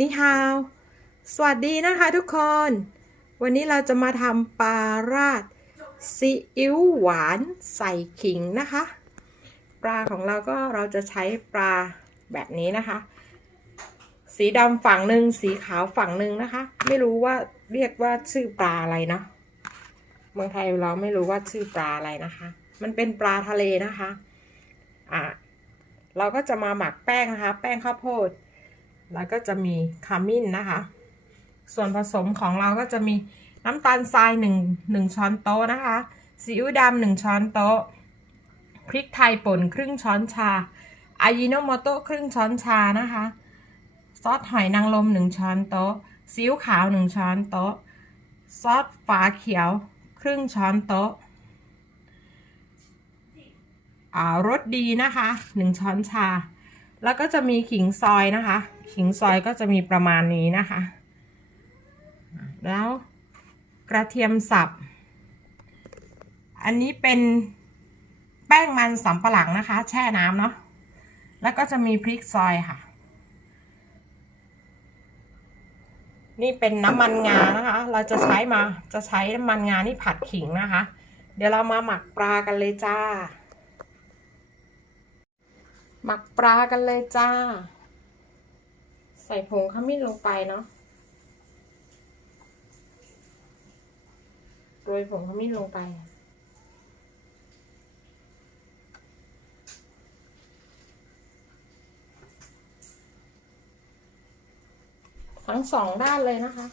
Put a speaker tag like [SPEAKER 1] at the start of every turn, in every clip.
[SPEAKER 1] นี่ฮาว สวัสดีนะคะทุกคน วันนี้เราจะมาทำปลาราดซีอิ๊วหวานใส่ขิงนะคะ ปลาของเราก็เราจะใช้ปลาแบบนี้นะคะ สีดำฝั่งหนึ่งสีขาวฝั่งหนึ่งนะคะ ไม่รู้ว่าเรียกว่าชื่อปลาอะไรเนาะเมืองไทยเราไม่รู้ว่าชื่อปลาอะไรนะคะ มันเป็นปลาทะเลนะคะ อ่าเราก็จะมาหมักแป้งนะคะ แป้งข้าวโพด แล้วก็จะมีขมิ้นนะคะ ส่วนผสมของเราก็จะมีน้ำตาลทรายหนึ่งหนึ่งช้อนโต๊ะนะคะซีอิ๊วดำหนึ่งช้อนโต๊ะพริกไทยป่นครึ่งช้อนชาอายิโนโมโตะครึ่งช้อนชานะคะ ซอสหอยนางรมหนึ่งช้อนโต๊ะซีอิ๊วขาวหนึ่งช้อนโต๊ะ ซอสฝาเขียวครึ่งช้อนโต๊ะอ่ารสดีนะคะหนึ่งช้อนชา แล้วก็จะมีขิงซอยนะคะ ขิงซอยก็จะมีประมาณนี้นะคะ แล้วกระเทียมสับ อันนี้เป็นแป้งมันสำปะหลังนะคะ แช่น้ำเนาะ แล้วก็จะมีพริกซอยค่ะ นี่เป็นน้ำมันงานะคะ เราจะใช้มา จะใช้น้ำมันงานี่ผัดขิงนะคะ เดี๋ยวเรามาหมักปลากันเลยจ้า หมักปลากันเลยจ้า ใส่ผงขมิ้นลงไปเนาะโรยผงขมิ้นลงไปทั้งสองด้านเลยนะคะ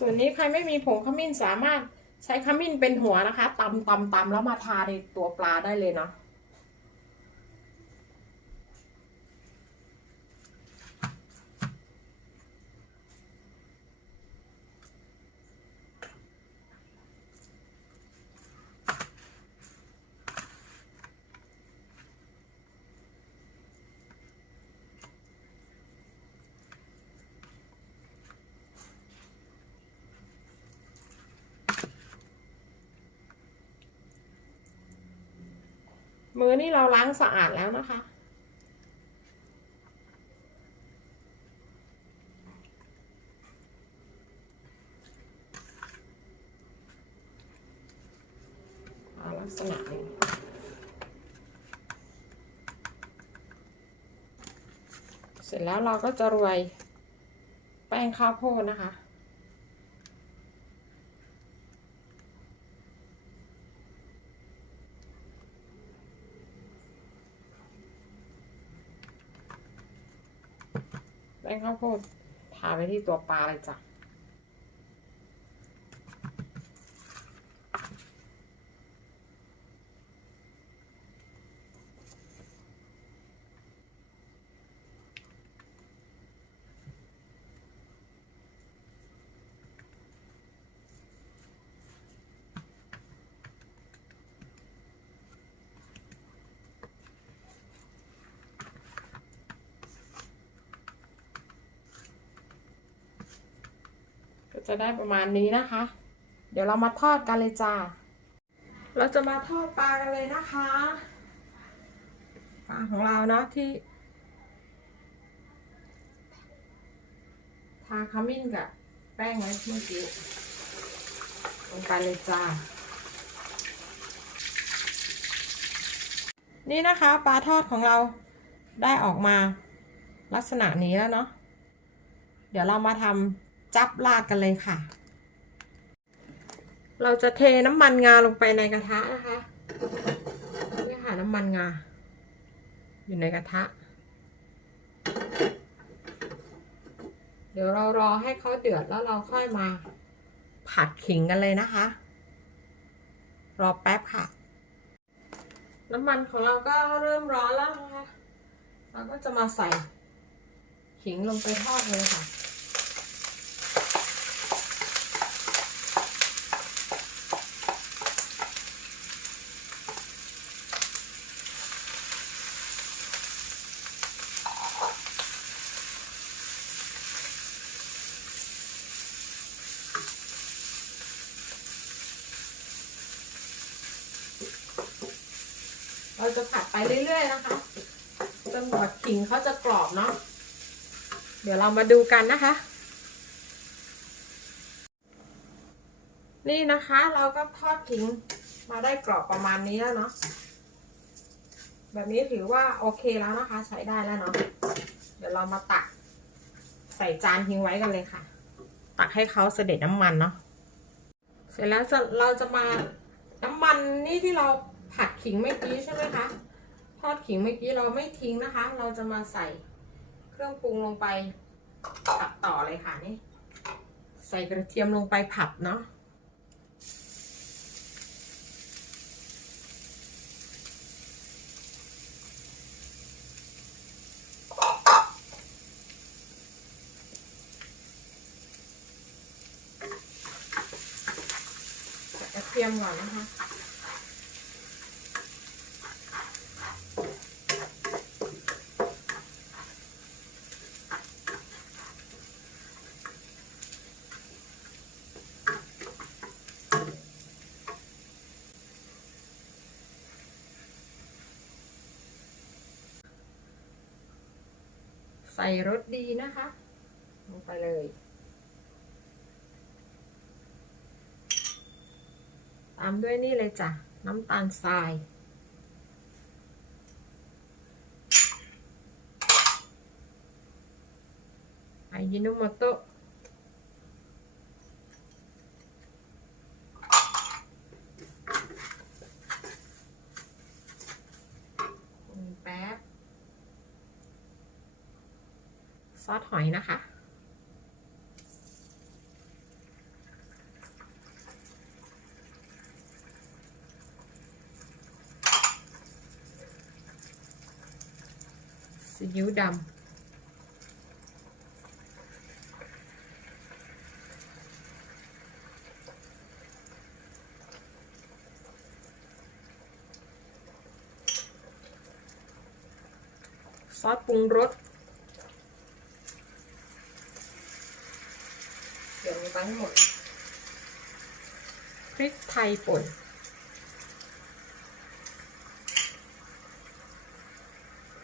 [SPEAKER 1] ส่วนนี้ใครไม่มีผงขมิ้นสามารถใช้ขมิ้นเป็นหัวนะคะตำตำตำแล้วมาทาในตัวปลาได้เลยเนาะ มือนี่เราล้างสะอาดแล้วนะคะเอาลักษณะนี้เสร็จแล้วเราก็จะโรยแป้งข้าวโพดนะคะ ป้งข้าวโพดทาไปที่ตัวปลาเลยจ้ะ ก็จะได้ประมาณนี้นะคะ เดี๋ยวเรามาทอดกันเลยจ้า เราจะมาทอดปลากันเลยนะคะปลาของเราเนาะที่ ทาขมิ้นกับแป้งไว้เมื่อกี้ลงไปเลยจ้า นี่นะคะปลาทอดของเราได้ออกมาลักษณะนี้แล้วเนาะ เดี๋ยวเรามาทำ จับราดกันเลยค่ะ เราจะเทน้ำมันงาลงไปในกระทะนะคะนี่ค่ะน้ำมันงา อยู่ในกระทะ เดี๋ยวเรารอให้เขาเดือดแล้วเราค่อยมา ผัดขิงกันเลยนะคะ รอแป๊บค่ะ น้ำมันของเราก็เริ่มร้อนแล้วนะคะ เราก็จะมาใส่ขิงลงไปทอดเลยค่ะ เราจะผัดไปเรื่อยๆนะคะจนกว่าขิงเขาจะกรอบเนาะเดี๋ยวเรามาดูกันนะคะ นี่นะคะเราก็ทอดขิงมาได้กรอบประมาณนี้แล้วเนาะแบบนี้ถือว่าโอเคแล้วนะคะ ใช้ได้แล้วเนาะเดี๋ยวเรามาตักใส่จานทิ้งไว้กันเลยค่ะ ตักให้เขาเสด็จน้ำมันเนาะเสร็จแล้วจะเราจะมาน้ำมันนี่ที่เรา ผัดขิงเมื่อกี้ใช่ไหมคะ ทอดขิงเมื่อกี้เราไม่ทิ้งนะคะ เราจะมาใส่เครื่องปรุงลงไปผัดต่อเลยค่ะนี่ ใส่กระเทียมลงไปผัดเนาะใส่กระเทียมก่อนนะคะ ส่รสดีนะคะ ลงไปเลย ตามด้วยนี่เลยจ้ะ น้ำตาลทราย อายิโนโมโตะคนแป๊บ ซอสหอยนะคะ ซีอิ๊วดำซอสปรุงรส เดี๋ยวลงไปให้หมดพริกไทยป่น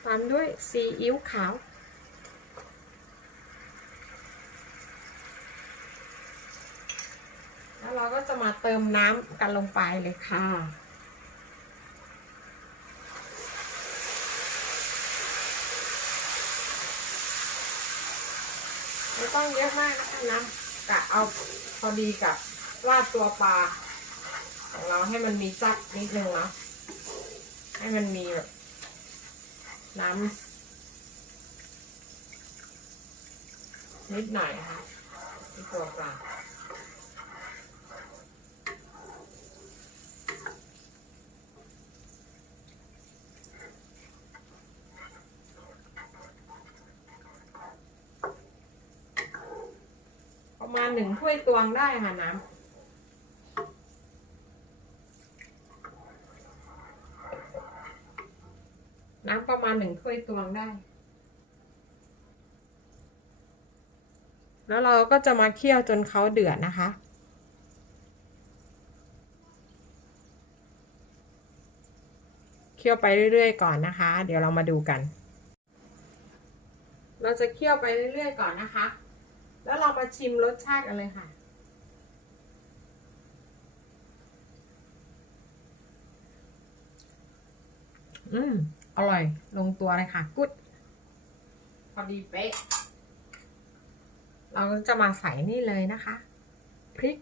[SPEAKER 1] ตามด้วยซีอิ๊วขาว แล้วเราก็จะมาเติมน้ำกันลงไปเลยค่ะไม่ต้องเยอะมากนะคะน้ำ กะเอาพอดีกับราดตัวปลาของเราให้มันมีจักนิดนึงเนาะให้มันมีแบบน้ำนิดหน่อยค่ะที่ตัวปลา มาณหนึ่งถ้วยตวงได้ค่ะน้ำน้ำประมาณหนึ่งถ้วยตวงได้ แล้วเราก็จะมาเคี่ยวจนเขาเดือดนะคะ เคี่ยวไปเรื่อยๆก่อนนะคะ เดี๋ยวเรามาดูกัน เราจะเคี่ยวไปเรื่อยๆก่อนนะคะ แล้วเรามาชิมรสชาติกันเลยค่ะ อืม อร่อย ลงตัวเลยค่ะ กุดพอดีเป๊ะ เราก็จะมาใส่นี่เลยนะคะ พริก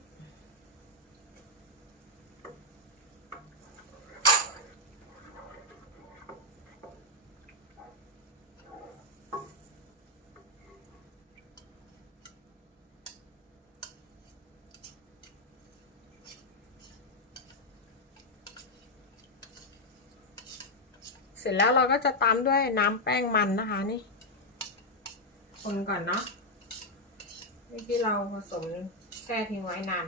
[SPEAKER 1] สร็จแล้วเราก็จะตามด้วยน้ำแป้งมันนะคะนี่ คนก่อนเนาะเมื่อกี้เราผสมแช่ทิ้งไว้นาน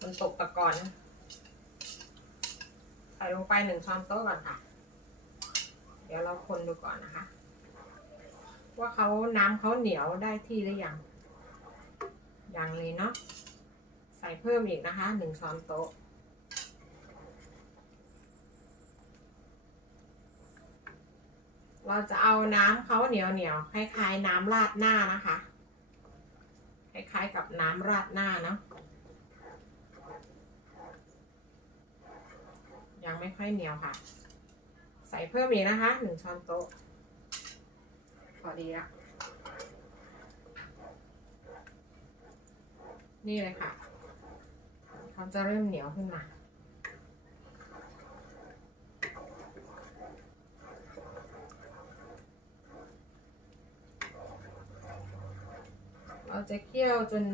[SPEAKER 1] มันตกตะกอนนะใส่ลงไปหนึ่งช้อนโต๊ะก่อนค่ะ เดี๋ยวเราคนดูก่อนนะคะ ว่าเขาน้ำเขาเหนียวได้ที่หรือยังยังเลยเนาะใส่เพิ่มอีกนะคะหนึ่งช้อนโต๊ะ เราจะเอาน้ำเขาเหนียวเหนียวๆคล้ายๆ น้ำราดหน้านะคะ คล้ายๆกับน้ำราดหน้าเนาะยังไม่ค่อยเหนียวค่ะ ใส่เพิ่มอีกนะคะหนึ่งช้อนโต๊ะพอดีละนี่เลยค่ะเขาจะเริ่มเหนียวขึ้นมา เราจะเคี่ยวจน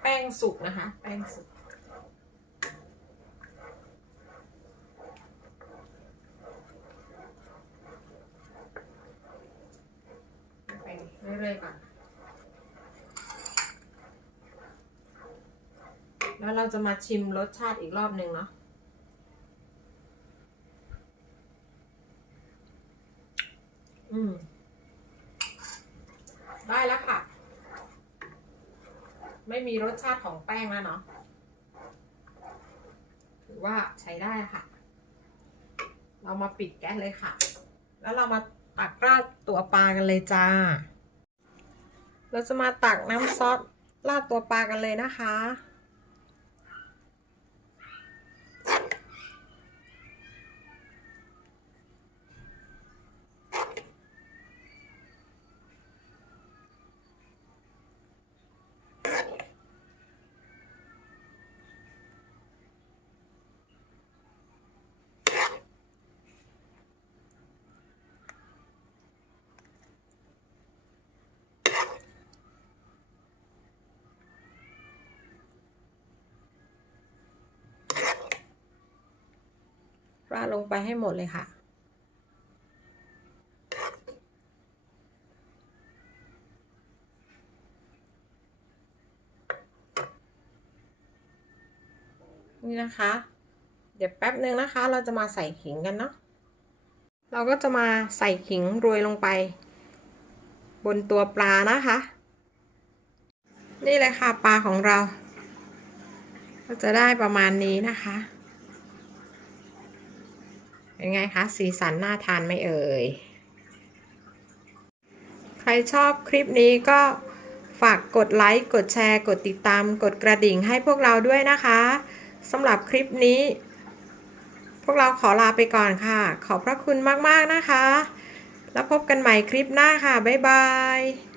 [SPEAKER 1] แป้งสุกนะคะ แป้งสุกไปเรื่อยๆก่อนแล้วเราจะมาชิมรสชาติอีกรอบหนึ่งเนาะ อืม ได้แล้วค่ะ ไม่มีรสชาติของแป้งแล้วเนาะถือว่าใช้ได้ค่ะ เรามาปิดแก๊สเลยค่ะ แล้วเรามาตักราดตัวปลากันเลยจ้า เราจะมาตักน้ำซอสราดตัวปลากันเลยนะคะ ราดลงไปให้หมดเลยค่ะ นี่นะคะ เดี๋ยวแป๊บนึงนะคะ เราจะมาใส่ขิงกันเนาะเราก็จะมาใส่ขิงโรยลงไป บนตัวปลานะคะ นี่เลยค่ะปลาของเรา ก็จะได้ประมาณนี้นะคะ เป็นไงคะ สีสันน่าทานไม่เอ่ย ใครชอบคลิปนี้ก็ฝากกดไลค์ กดแชร์ กดติดตาม กดกระดิ่งให้พวกเราด้วยนะคะสำหรับคลิปนี้ พวกเราขอลาไปก่อนค่ะ ขอบพระคุณมาก ๆ นะคะ แล้วพบกันใหม่คลิปหน้าค่ะ บ๊ายบาย